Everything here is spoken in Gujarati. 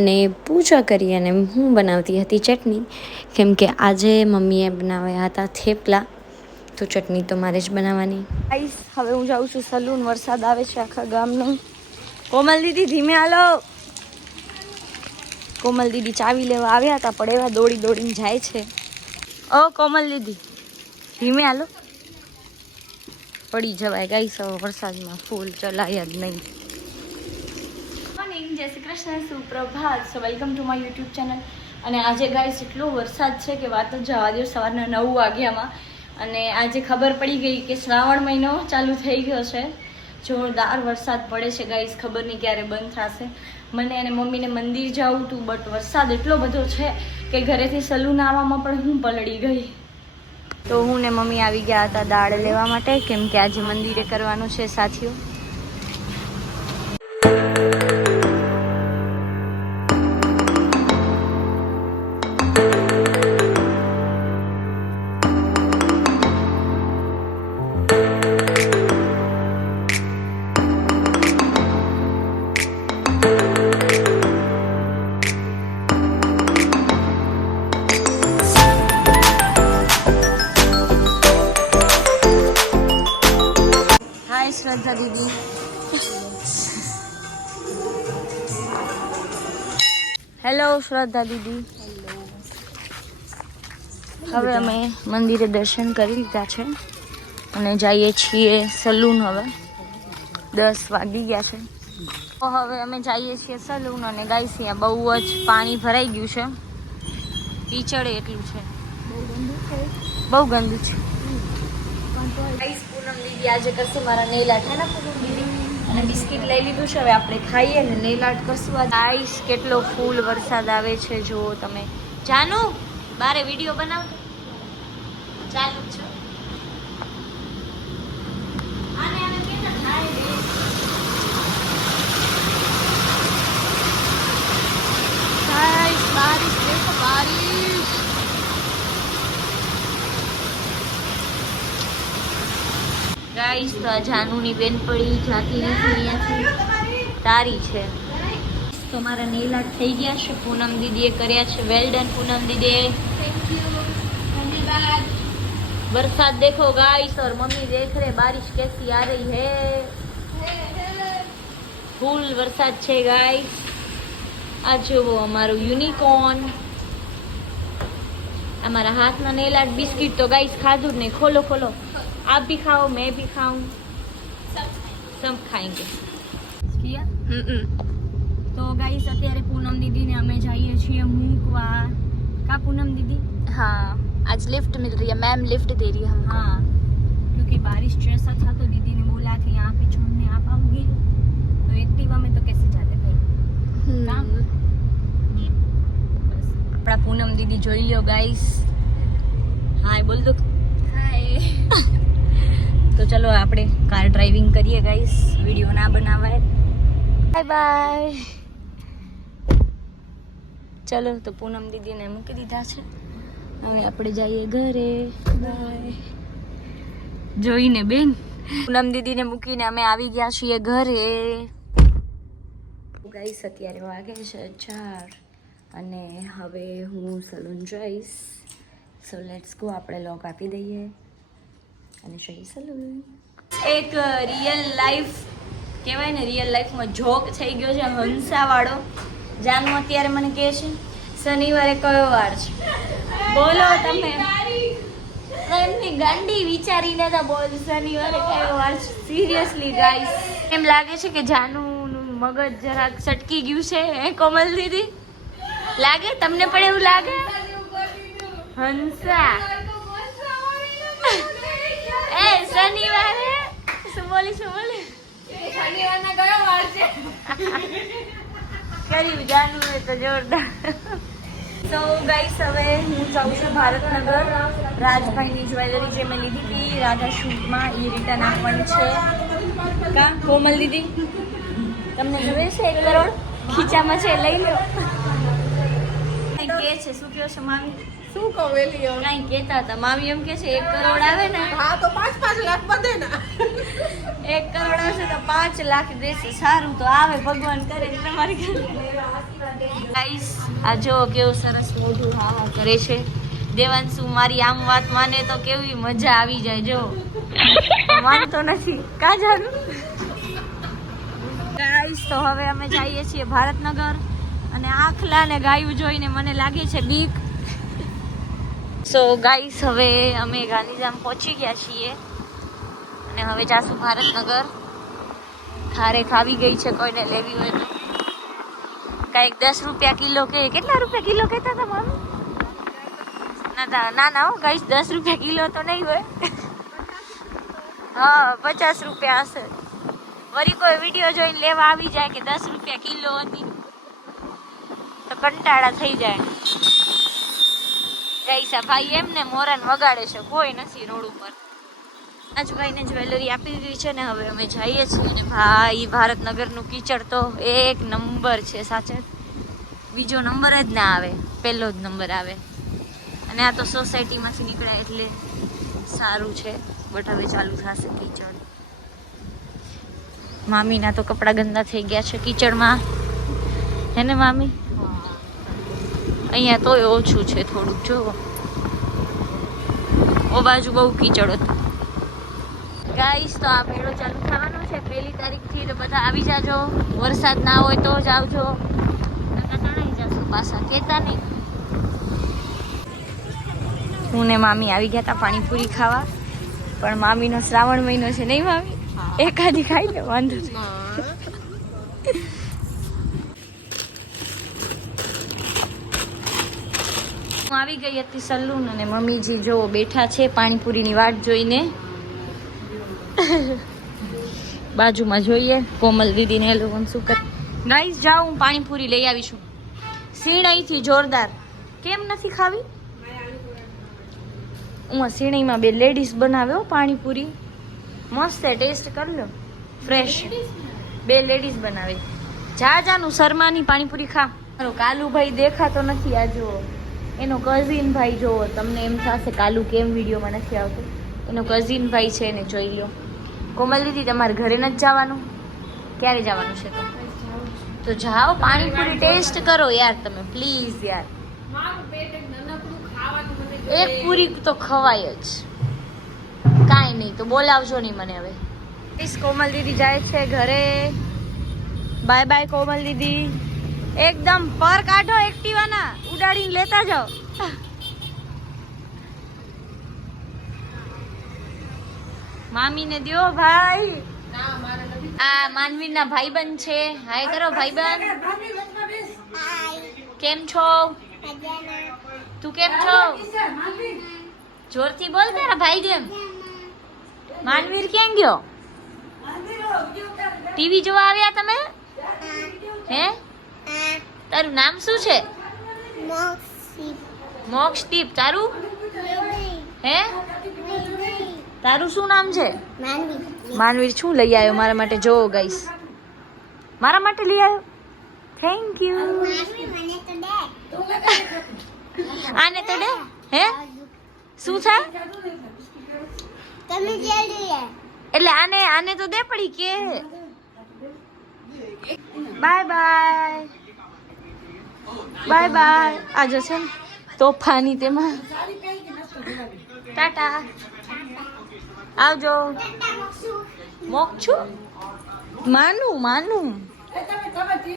અને પૂજા કરી અને હું બનાવતી હતી ચટણી. કેમ કે આજે મમ્મીએ બનાવ્યા હતા થેપલા. તો ચટણી તો મારે જ બનાવવાની. આઈસ હવે હું જાઉં છું સલૂન. વરસાદ આવે છે આખા ગામનો. કોમલ દીદી, ધીમે હાલો. કોમલ દીદી ચાવી લેવા આવ્યા હતા, પણ એવા દોડી દોડીને જાય છે. ઓ, કોમલ દીદી. ધીમે હાલો. પડી જવાય. ગાઈસ વરસાદમાં ફૂલ ચલાય જ નહીં. જય Shri Krishna, સુપ્રભાત. So welcome to my YouTube channel અને આજે ગાઈસ એટલો વરસાદ છે કે વાત જ જવા દો સવારના નવ વાગ્યામાં અને આજે ખબર પડી ગઈ કે શ્રાવણ મહિનો ચાલુ થઈ ગયો છે. જોરદાર વરસાદ પડે છે ગાઈસ ખબર નહીં ક્યારે બંધ થશે. મને અને મમ્મીને મંદિર જવું હતું બટ વરસાદ એટલો બધો છે કે ઘરેથી સલૂન આવવામાં પણ હું પલળી ગઈ. તો હું ને મમ્મી આવી ગયા હતા દાળ લેવા માટે, કેમ કે આજે મંદિરે કરવાનું છે, સાથીઓ. શ્રદ્ધા દીદી. હેલો શ્રદ્ધા દીદી. હવે અમે મંદિરે દર્શન કરી લીધા છે અને જઈએ છીએ સલૂન હવે. દસ વાગી ગયા છે. તો હવે અમે જઈએ છીએ સલૂન અને ગાઈસ અહીંયા બહુ જ પાણી ભરાઈ ગયું છે. કીચડ એટલું છે. બહુ ગંદુ છે. પૂનમ દીદી આજે કરશે, મારા નેલ આર્ટ હે ને પૂનમ દીદી? અને બિસ્કિટ લઈ લીધું છે, હવે આપણે ખાઈએ ને નેલ આર્ટ કરશું આ ગાઈસ, કેટલો ફૂલ વરસાદ આવે છે, જુઓ તમે. જાનું, બારે વીડિયો બનાવજો ચાલુ જ છે આને આને કેટલા થાય રે ગાઈસ બારિશ દેખો બારિશ ગાઈસ તો આ જાનુની બેનપણી જાતિ નથી તારી છે. તો મારા નેલ આર્ટ થઈ ગયા છે. પૂનમ દીદીએ કર્યા છે. વેલ ડન પૂનમ દીદીએ. વરસાદ દેખો ગાઈસ ઓર મમ્મી દેખ રે બારિશ કેસી આ રહી હે. ફૂલ વરસાદ છે ગાઈસ આ જુઓ અમારું યુનિકોર્ન અમારા હાથના નેલ આર્ટ બિસ્કિટ તો ગાઈસ ખાધું જ નહીં. ખોલો ખોલો. आप भी खाओ मैं भी खाऊं सब खाएंगे કિયા તો ગાઈસ અત્યારે પૂનમ દીદીને અમે જઈએ છીએ મૂકવા કા પૂનમ દીદી हाँ आज लिफ्ट मिल रही है मैम लिफ्ट दे रही है हमको हाँ क्योंकि बारिश जैसा था तो दीदी ने बोला कि यहाँ पे छोड़ने आप आओगी तो एक्टिवा में तो कैसे जाते भाई काम બસ આપણા પૂનમ દીદી જોઈ લ્યો ગાઈસ હાય બોલ દો हाय તો ચલો આપણે કાર ડ્રાઇવિંગ કરીએ ગાઈસ વીડિયો ના બનાવાય. બાય બાય ચલો, તો પૂનમ દીદીને મૂકી દીધા છે. હવે આપણે જઈએ ઘરે. બાય જોઈને બેન. પૂનમ દીદીને મૂકીને અમે આવી ગયા છીએ ઘરે. ગાઈસ અત્યારે વાગે છે ચાર અને હવે હું સલૂન જઈશ. સો લેટ્સ ગો આપણે લોક આપી દઈએ. અને શહી સલૂન એક રિયલ લાઈફ કહેવાય ને રિયલ લાઈફમાં જોક થઈ ગયો છે હંસાવાળો. જાનુ અત્યારે મને કહે છે, શનિવારે કયો વાર છે? બોલો તમે. એમની ગાંડી વિચારીને તો બોલ, શનિવારે કયો વાર છે? સિરિયસલી ગાઈસ એમ લાગે છે કે જાનુનું મગજ જરાક સટકી ગયું છે, હે, કોમલ દીદી? લાગે? તમને પણ એવું લાગે? હંસા. શનિવારે? શું બોલી શું બોલી? કર્યું જાનું એ તો જોરદાર. તો ગાઈસ હવે હું જાઉં છું ભારતનગર. રાજભાઈની જ્વેલરી જે મેં લીધી હતી રાધા શૂટમાં એ રિટર્ન આપવાની છે. કા? કોમલ દીદી? તમને ખબર છે એક કરોડ? ખીચામાં છે લઈ લો. કે છે શું કહો છો મામી? શું કહું એલિયો કાંઈ કહેતા હતા. મામી એમ કે છે એક કરોડ આવે ને? હા તો પાંચ પાંચ લાખ વધે ને. એક કરોડ હશે તો પાંચ લાખ દેશે. સારું તો આવે ભગવાન કરે તમારી ગાઈસ આ જો કેવું સરસ મોઢું હા હા કરે છે. દેવાંશુ મારી આમ વાત માને તો કેવી મજા આવી જાય જો. માનતો નથી. કા જાનું ગાઈસ તો હવે અમે જઈએ છીએ ભારતનગર. અને આખલા ને ગાયું જોઈને મને લાગે છે બીક. સો ગાઈસ હવે અમે ગાંધીધામ પહોંચી ગયા છીએ. અને હવે જાશું ભારતનગર. ખારેક આવી ગઈ છે કોઈને લેવી હોય તો. કાંઈક દસ રૂપિયા કિલો કે, કેટલા રૂપિયા કિલો કહેતા હતા મમ્મી ના ના ના હો ગાઈસ દસ રૂપિયા કિલો તો નહીં હોય. હા, પચાસ રૂપિયા હશે. વળી કોઈ વીડિયો જોઈને લેવા આવી જાય કે દસ રૂપિયા કિલો હતી. કંટાળા થઈ જાય. ગઈસા ભાઈ એમને મોરન વગાડે છે. કોઈ નથી રોડ ઉપર. આજભાઈને જ્વેલરી આપી દીધી છે ને હવે અમે જઈએ છીએ. ને ભાઈ, ભારતનગરનું કીચડ તો એક નંબર છે સાચે. બીજો નંબર જ ના આવે. પહેલો જ નંબર આવે. અને આ તો સોસાયટીમાંથી નીકળ્યા એટલે સારું છે. બટ હવે ચાલુ થશે કીચડ. મામીના તો કપડાં ગંદા થઈ ગયા છે કિચડમાં. હે ને મામી? અહીંયા તોય ઓછું છે થોડુંક જો. ઓ બાજુ બહુ કીચડ હતું. ગાઈસ તો આ મેળો ચાલુ થવાનો છે. પહેલી તારીખથી તો બધા આવી જાજો. વરસાદ ના હોય તો જ આવજો. તણાઈ જશો પાછા. કહેતા નહીં. હું ને મામી આવી ગયા હતા પાણીપુરી ખાવા. પણ મામીનો શ્રાવણ મહિનો છે નહીં મામી? એકાદી ખાઈ લે વાંધો આવી ગઈ હતી સલૂન અને મમ્મીજી જો બેઠા છે પાણીપુરીની વાટ જોઈને. બાજુમાં જોઈએ, કોમલ દીદીને હેલો લોકોને શું કર. ગાઈસ જાઉં હું પાણીપુરી લઈ આવીશું. સીણાઈથી જોરદાર. કેમ નથી ખાવી? હું સીણાઈમાં બે લેડીઝ બનાવ્યો પાણીપુરી. મસ્ત ટેસ્ટ કરી લો. ફ્રેશ બે લેડીઝ બનાવે. જા જાનું શર્માની પાણીપુરી ખા. કાલુભાઈ દેખાતો નથી આ, જુઓ. એનો કઝિન ભાઈ જુઓ તમને એમ થશે કાલુ કેમ વિડીયોમાં નથી આવતું? એનો કઝિન ભાઈ છે એને જોઈ લો કોમલ દીદી તમારે ઘરે નથી જવાનું? ક્યારે જવાનું છે તો? તો જાઓ, પાણીપુરી ટેસ્ટ કરો યાર તમે પ્લીઝ યાર. એક પૂરી તો ખવાય જ. કાંઈ નહીં, તો બોલાવજો નહીં મને હવે. કોમલ દીદી જાય છે ઘરે. બાય બાય કોમલ દીદી એકદમ પર કાઢો એક્ટિવાના. ઉડાડીને લેતા જાઓ. મામીને દ્યો ભાઈ. આ માનવીરના ભાઈબંધ છે. હાય કરો ભાઈબંધ. કેમ છો? તું કેમ છો? જોરથી બોલ તારા ભાઈ જેમ. માનવીર ક્યાં ગયો? ટીવી જોવા આવ્યા તમે? હે? તારું નામ શું છે? મોક્ષદીપ તારું? હે? તારું શું નામ છે? માનવીર શું લઈ આવ્યો મારા માટે? જોવો ગાઈસ મારા માટે લઈ આવ્યો. થેન્ક યુ આને તો દે. હે? શું છે એટલે આને આને તો દે પડી કે? બાય બાય બાય બાય આ છે ને તોફાની તેમાં. ટાટા. આવજો. મોક છું માનું માનું.